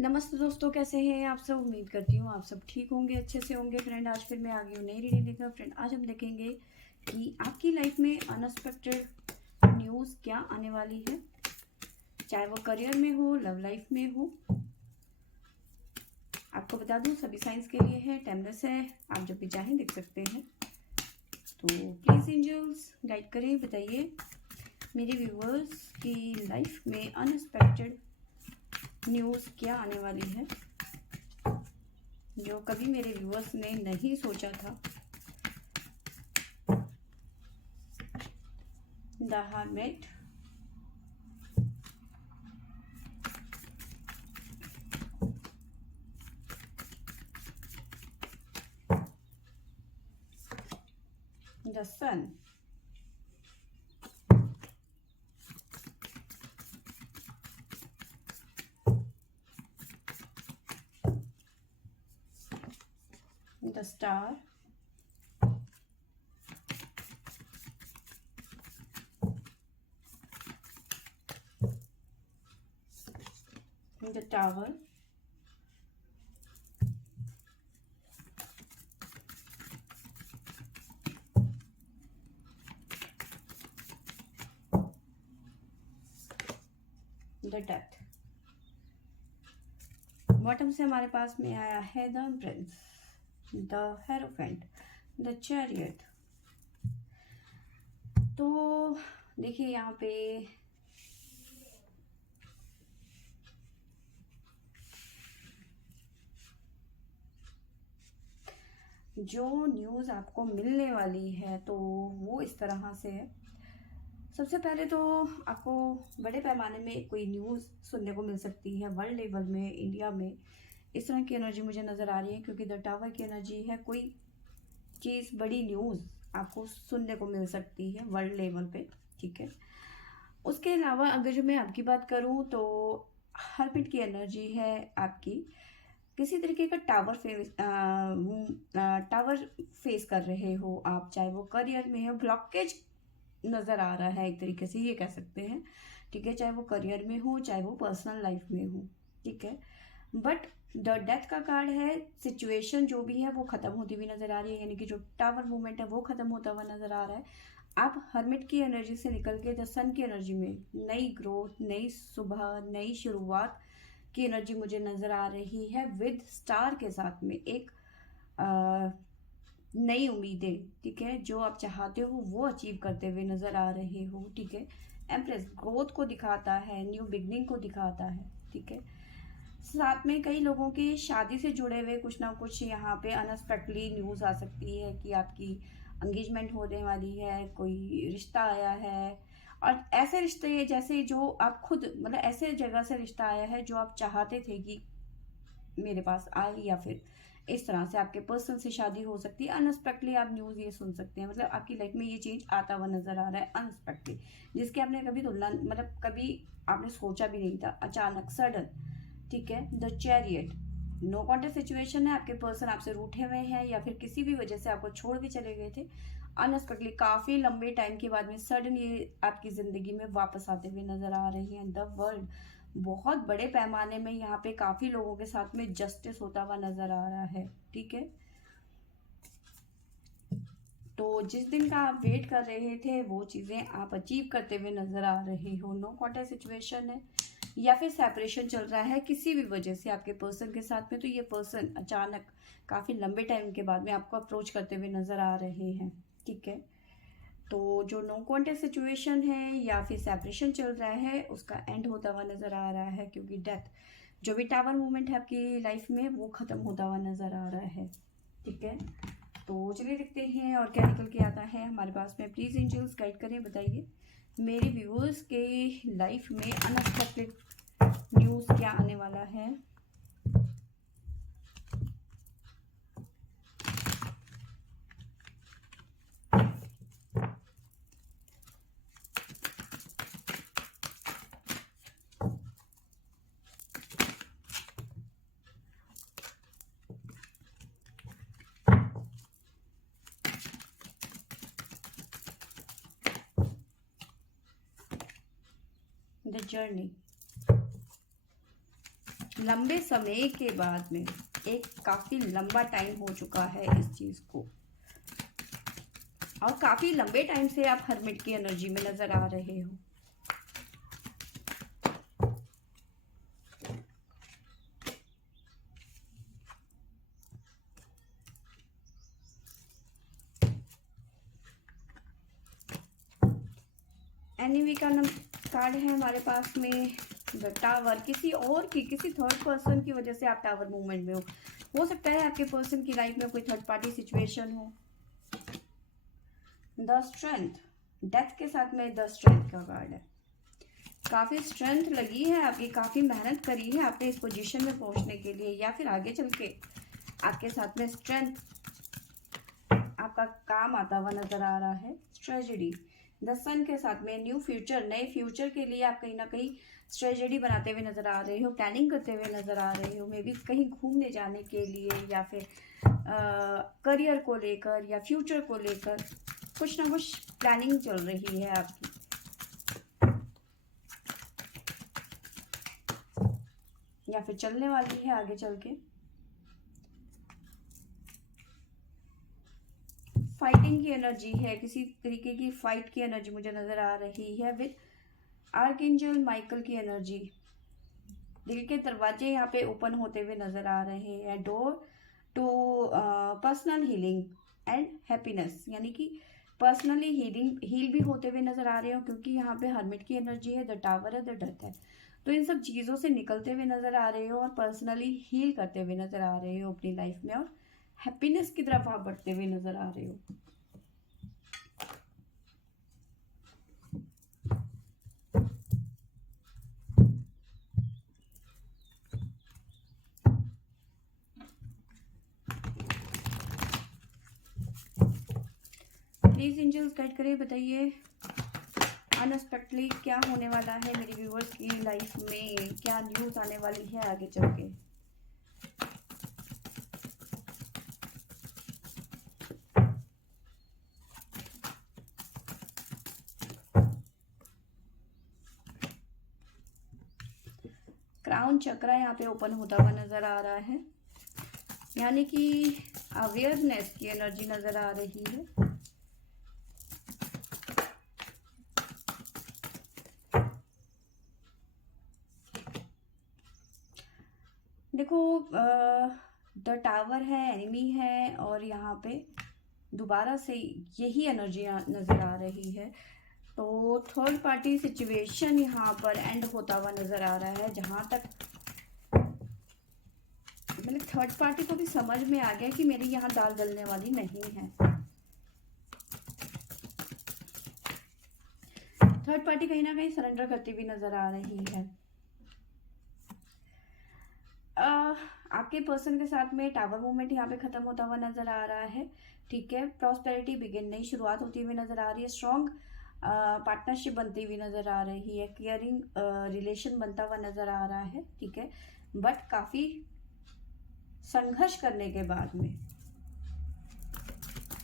नमस्ते दोस्तों, कैसे हैं आप सब। उम्मीद करती हूँ आप सब ठीक होंगे, अच्छे से होंगे। फ्रेंड, आज फिर मैं आ गई हूँ नई रीडिंग लेकर। फ्रेंड, आज हम देखेंगे कि आपकी लाइफ में अनएक्सपेक्टेड न्यूज़ क्या आने वाली है, चाहे वो करियर में हो, लव लाइफ में हो। आपको बता दूँ सभी साइंस के लिए है, टाइमलेस है, आप जब भी चाहें देख सकते हैं। तो प्लीज़ एंजल्स गाइड करें, बताइए मेरे व्यूवर्स की लाइफ में अनएक्सपेक्टेड न्यूज़ क्या आने वाली है, जो कभी मेरे व्यूअर्स ने नहीं सोचा था। The hermit, the sun, the star, the tower, the death. Bottom से हमारे पास में आया है the prince, the hierophant, the chariot. तो देखिए यहाँ पे जो न्यूज़ आपको मिलने वाली है तो वो इस तरह से है। सबसे पहले तो आपको बड़े पैमाने में कोई न्यूज़ सुनने को मिल सकती है, वर्ल्ड लेवल में, इंडिया में। इस तरह की एनर्जी मुझे नज़र आ रही है, क्योंकि द टावर की एनर्जी है। कोई चीज़, बड़ी न्यूज़ आपको सुनने को मिल सकती है वर्ल्ड लेवल पे, ठीक है। उसके अलावा अगर जो मैं आपकी बात करूं तो हर्मिट की एनर्जी है आपकी, किसी तरीके का टावर फेस कर रहे हो आप, चाहे वो करियर में हो। ब्लॉकेज नज़र आ रहा है, एक तरीके से ये कह सकते हैं, ठीक है। चाहे वो करियर में हो, चाहे वो पर्सनल लाइफ में हो, ठीक है। बट द डेथ का कार्ड है, सिचुएशन जो भी है वो खत्म होती हुई नजर आ रही है, यानी कि जो टावर मूवमेंट है वो खत्म होता हुआ नजर आ रहा है। आप हर्मिट की एनर्जी से निकल के द सन की एनर्जी में नई ग्रोथ, नई सुबह, नई शुरुआत की एनर्जी मुझे नजर आ रही है, विद स्टार के साथ में एक नई उम्मीदें, ठीक है। जो आप चाहते हो वो अचीव करते हुए नजर आ रहे हो, ठीक है। एम्प्रेस ग्रोथ को दिखाता है, न्यू बिगनिंग को दिखाता है, ठीक है। साथ में कई लोगों की शादी से जुड़े हुए कुछ ना कुछ यहाँ पे अनएक्सपेक्टली न्यूज़ आ सकती है कि आपकी एंगेजमेंट होने वाली है, कोई रिश्ता आया है। और ऐसे रिश्ते जैसे जो आप खुद, मतलब ऐसे जगह से रिश्ता आया है जो आप चाहते थे कि मेरे पास आए, या फिर इस तरह से आपके पर्सन से शादी हो सकती है। अनएक्सपेक्टली आप न्यूज़ ये सुन सकते हैं, मतलब आपकी लाइफ में ये चेंज आता हुआ नजर आ रहा है अनएक्सपेक्टली, जिसके आपने कभी तुलना, मतलब कभी आपने सोचा भी नहीं था, अचानक, सडन, ठीक है। The chariot, no contact situation है, आपके पर्सन आपसे रूठे हुए हैं या फिर किसी भी वजह से आपको छोड़ के चले गए थे। अनएक्सपेक्टली काफी लंबे टाइम के बाद में सडन ये आपकी जिंदगी में वापस आते हुए नजर आ रही हैं। द वर्ल्ड, बहुत बड़े पैमाने में यहाँ पे काफी लोगों के साथ में जस्टिस होता हुआ नजर आ रहा है, ठीक है। तो जिस दिन का आप वेट कर रहे थे वो चीजें आप अचीव करते हुए नजर आ रहे हो। नो कॉन्टेक्ट सिचुएशन है, या फिर सेपरेशन चल रहा है किसी भी वजह से आपके पर्सन के साथ में, तो ये पर्सन अचानक काफी लंबे टाइम के बाद में आपको अप्रोच करते हुए नजर आ रहे हैं, ठीक है। तो जो नो कॉन्टेक्ट सिचुएशन है या फिर सेपरेशन चल रहा है उसका एंड होता हुआ नजर आ रहा है, क्योंकि डेथ, जो भी टावर मूवमेंट है आपकी लाइफ में वो खत्म होता हुआ नजर आ रहा है, ठीक है। तो चलिए देखते हैं और क्या निकल के आता है हमारे पास में। प्लीज एंजल्स गाइड करें, बताइए मेरे व्यूअर्स के लाइफ में अनएक्सपेक्टेड न्यूज़ क्या आने वाला है। द जर्नी, लंबे समय के बाद में, एक काफ़ी लंबा टाइम हो चुका है इस चीज़ को, और काफ़ी लंबे टाइम से आप हर्मिट की एनर्जी में नज़र आ रहे हो। एनिमी का कार्ड है हमारे पास में द टावर। किसी थर्ड पर्सन की वजह से आप टावर मूवमेंट में हो सकता है आपके पर्सन की लाइफ में कोई थर्ड पार्टी सिचुएशन हो। द स्ट्रेंथ, डेथ के साथ में द स्ट्रेंथ का कार्ड है। काफ़ी स्ट्रेंथ लगी है आपकी, काफ़ी मेहनत करी है आपने इस पोजीशन में पहुंचने के लिए, या फिर आगे चल के आपके साथ में स्ट्रेंथ आपका काम आता हुआ नजर आ रहा है। ट्रेजेडी, द सन के साथ में न्यू फ्यूचर, नए फ्यूचर के लिए आप कहीं ना कहीं स्ट्रेटेजी बनाते हुए नजर आ रहे हो, प्लानिंग करते हुए नजर आ रहे हो, मे बी कहीं घूमने जाने के लिए, या फिर करियर को लेकर या फ्यूचर को लेकर कुछ ना कुछ प्लानिंग चल रही है आपकी। या फिर चलने वाली है आगे चल के। फाइटिंग की एनर्जी है, किसी तरीके की फाइट की एनर्जी मुझे नजर आ रही है विद आर्कएंजल माइकल की एनर्जी। दिल के दरवाजे यहाँ पे ओपन होते हुए नजर आ रहे हैं। Door to personal healing and happiness, यानी कि पर्सनली हील भी होते हुए नजर आ रहे हो, क्योंकि यहाँ पे हर्मिट की एनर्जी है, द टावर है, द डेथ है। तो इन सब चीज़ों से निकलते हुए नजर आ रहे हो और पर्सनली हील करते हुए नजर आ रहे हो अपनी लाइफ में, और हैप्पीनेस की तरफ आप बढ़ते हुए नजर आ रहे हो। प्लीज एंजल्स गाइड करिए, बताइए अनएक्सपेक्टेडली क्या होने वाला है मेरे व्यूअर्स की लाइफ में, क्या न्यूज़ आने वाली है आगे चल के। क्राउन चक्रा यहाँ पे ओपन होता हुआ नजर आ रहा है, यानी कि अवेयरनेस की एनर्जी नजर आ रही है। देखो द टावर है, एनिमी है, और यहाँ पे दोबारा से यही एनर्जी नजर आ रही है। तो थर्ड पार्टी सिचुएशन यहाँ पर एंड होता हुआ नजर आ रहा है, जहाँ तक मतलब थर्ड पार्टी को भी समझ में आ गया कि मेरी यहाँ दाल गलने वाली नहीं है। थर्ड पार्टी कहीं ना कहीं सरेंडर करती हुई नजर आ रही है। आपके पर्सन के साथ में टावर मूवमेंट यहाँ पे खत्म होता हुआ नजर आ रहा है, ठीक है। प्रॉस्पेरिटी बिगिन, नई शुरुआत होती हुई नजर आ रही है। स्ट्रॉन्ग पार्टनरशिप बनती हुई नजर आ रही है। केयरिंग रिलेशन बनता हुआ नजर आ रहा है, ठीक है। बट काफी संघर्ष करने के बाद में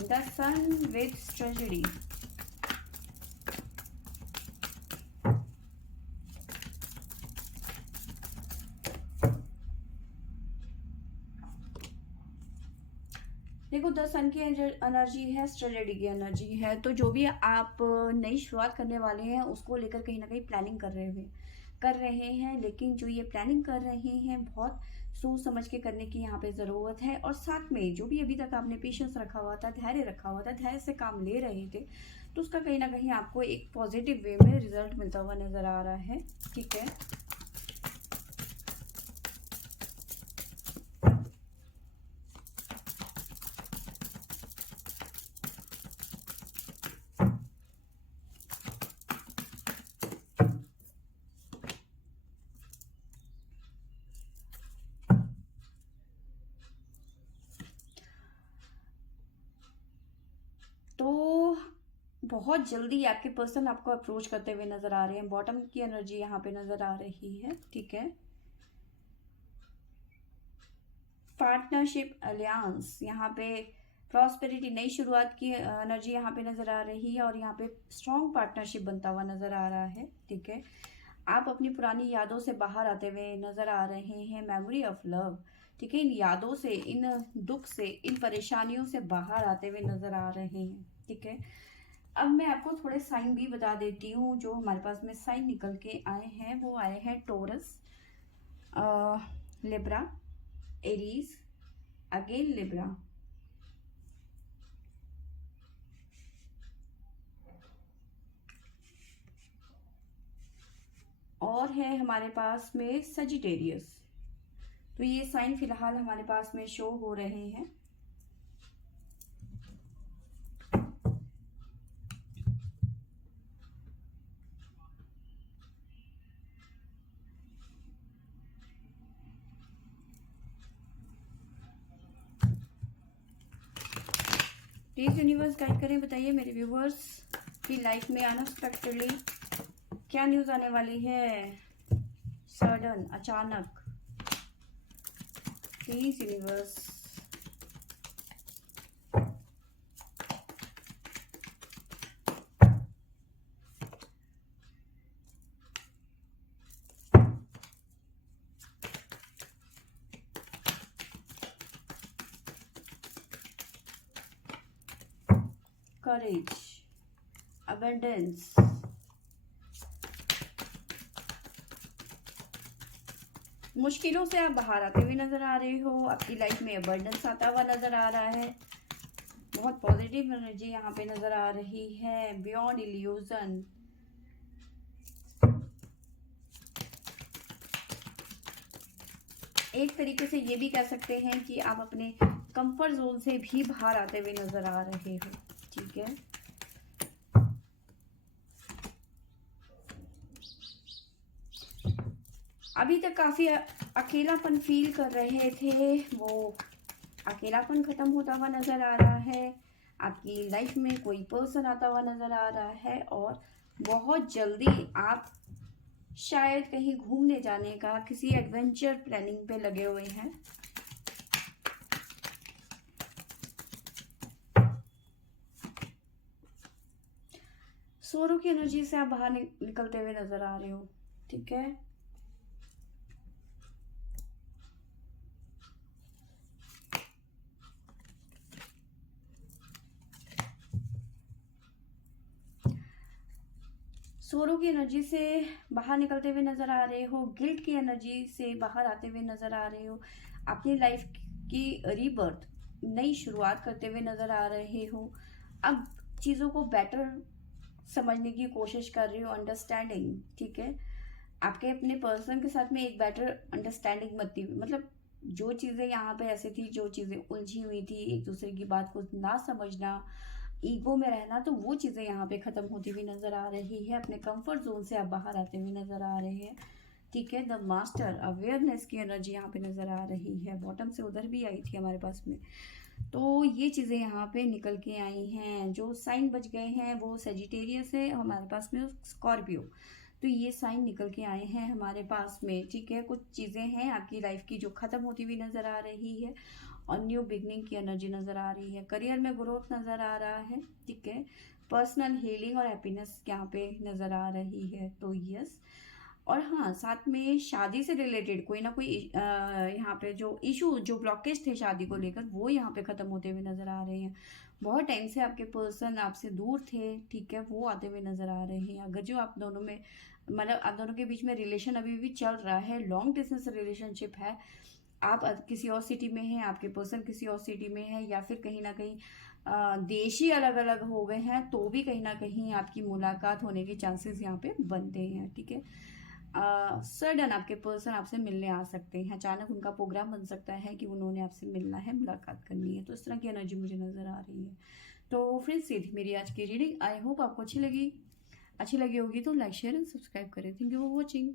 द सन विद ट्रेजेडी, देखो द सन की एनर्जी है, स्ट्रेटेजी की एनर्जी है। तो जो भी आप नई शुरुआत करने वाले हैं उसको लेकर कहीं ना कहीं प्लानिंग कर रहे हैं, लेकिन जो ये प्लानिंग कर रहे हैं बहुत सोच समझ के करने की यहाँ पे ज़रूरत है। और साथ में जो भी अभी तक आपने पेशेंस रखा हुआ था, धैर्य रखा हुआ था, धैर्य से काम ले रहे थे, तो उसका कहीं ना कहीं आपको एक पॉजिटिव वे में रिजल्ट मिलता हुआ नज़र आ रहा है, ठीक है। तो बहुत जल्दी आपके पर्सन आपको अप्रोच करते हुए नजर आ रहे हैं। बॉटम की एनर्जी यहाँ पे नजर आ रही है, ठीक है। पार्टनरशिप अलियांस, यहाँ पे प्रॉस्पेरिटी, नई शुरुआत की एनर्जी यहाँ पे नजर आ रही है, और यहाँ पे स्ट्रॉन्ग पार्टनरशिप बनता हुआ नजर आ रहा है, ठीक है। आप अपनी पुरानी यादों से बाहर आते हुए नजर आ रहे हैं, मेमोरी ऑफ लव, ठीक है। इन यादों से, इन दुख से, इन परेशानियों से बाहर आते हुए नजर आ रहे हैं, ठीक है। अब मैं आपको थोड़े साइन भी बता देती हूँ जो हमारे पास में साइन निकल के आए हैं। वो आए हैं Taurus, Libra, Aries, again Libra, और है हमारे पास में सजिटेरियस। तो ये साइन फिलहाल हमारे पास में शो हो रहे हैं। प्लीज यूनिवर्स गाइड करें, बताइए मेरे व्यूवर्स की लाइफ में अनएक्सपेक्टेडली क्या न्यूज आने वाली है, सडन, अचानक। Please universe. करेज, अबंडेंस, मुश्किलों से आप बाहर आते हुए नजर आ रहे हो, आपकी लाइफ में अबंडेंस आता हुआ नजर आ रहा है, बहुत पॉजिटिव एनर्जी यहाँ पे नजर आ रही है, बियॉन्ड इल्यूजन। एक तरीके से ये भी कह सकते हैं कि आप अपने कंफर्ट जोन से भी बाहर आते हुए नजर आ रहे हो, ठीक है। अभी तक काफी अकेलापन फील कर रहे थे, वो अकेलापन खत्म होता हुआ नजर आ रहा है, आपकी लाइफ में कोई पर्सन आता हुआ नजर आ रहा है, और बहुत जल्दी आप शायद कहीं घूमने जाने का, किसी एडवेंचर प्लानिंग पे लगे हुए हैं। सोरो की एनर्जी से आप बाहर निकलते हुए नजर आ रहे हो, ठीक है। सोरो की एनर्जी से बाहर निकलते हुए नजर आ रहे हो, गिल्ट की एनर्जी से बाहर आते हुए नजर आ रहे हो, अपनी लाइफ की रीबर्थ, नई शुरुआत करते हुए नजर आ रहे हो। अब चीज़ों को बेटर समझने की कोशिश कर रहे हो, अंडरस्टैंडिंग, ठीक है। आपके अपने पर्सन के साथ में एक बेटर अंडरस्टैंडिंग बनती हुई, मतलब जो चीज़ें यहाँ पे ऐसी थी, जो चीज़ें उलझी हुई थी, एक दूसरे की बात को ना समझना, ईगो में रहना, तो वो चीज़ें यहाँ पे ख़त्म होती हुई नज़र आ रही है। अपने कंफर्ट जोन से आप बाहर आते हुए नज़र आ रहे हैं, ठीक है। द मास्टर, अवेयरनेस की एनर्जी यहाँ पे नज़र आ रही है, बॉटम से उधर भी आई थी हमारे पास में। तो ये चीज़ें यहाँ पे निकल के आई हैं। जो साइन बच गए हैं वो सेजिटेरियस है, हमारे पास में स्कॉर्पियो। तो ये साइन निकल के आए हैं हमारे पास में, ठीक है। कुछ चीज़ें हैं आपकी लाइफ की जो ख़त्म होती हुई नज़र आ रही है, और न्यू बिगनिंग की एनर्जी नज़र आ रही है, करियर में ग्रोथ नज़र आ रहा है, ठीक है। पर्सनल हीलिंग और हैप्पीनेस यहाँ पे नज़र आ रही है, तो यस। और हाँ, साथ में शादी से रिलेटेड कोई ना कोई यहाँ पे जो इशू, जो ब्लॉकेज थे शादी को लेकर, वो यहाँ पे ख़त्म होते हुए नज़र आ रहे हैं। बहुत टाइम से आपके पर्सन आपसे दूर थे, ठीक है, वो आते हुए नज़र आ रहे हैं। अगर जो आप दोनों में, मतलब आप दोनों के बीच में रिलेशन अभी भी चल रहा है, लॉन्ग डिस्टेंस रिलेशनशिप है, आप किसी और सिटी में हैं, आपके पर्सन किसी और सिटी में है, या फिर कहीं ना कहीं देश ही अलग अलग हो गए हैं, तो भी कहीं ना कहीं आपकी मुलाकात होने के चांसेस यहाँ पे बनते हैं, ठीक है। सडन आपके पर्सन आपसे मिलने आ सकते हैं, अचानक उनका प्रोग्राम बन सकता है कि उन्होंने आपसे मिलना है, मुलाकात करनी है, तो इस तरह की एनर्जी मुझे नज़र आ रही है। तो फ्रेंड्स, ये थी मेरी आज की रीडिंग। आई होप आपको अच्छी लगी होगी, तो लाइक शेयर एंड सब्सक्राइब करें। Thank you for watching.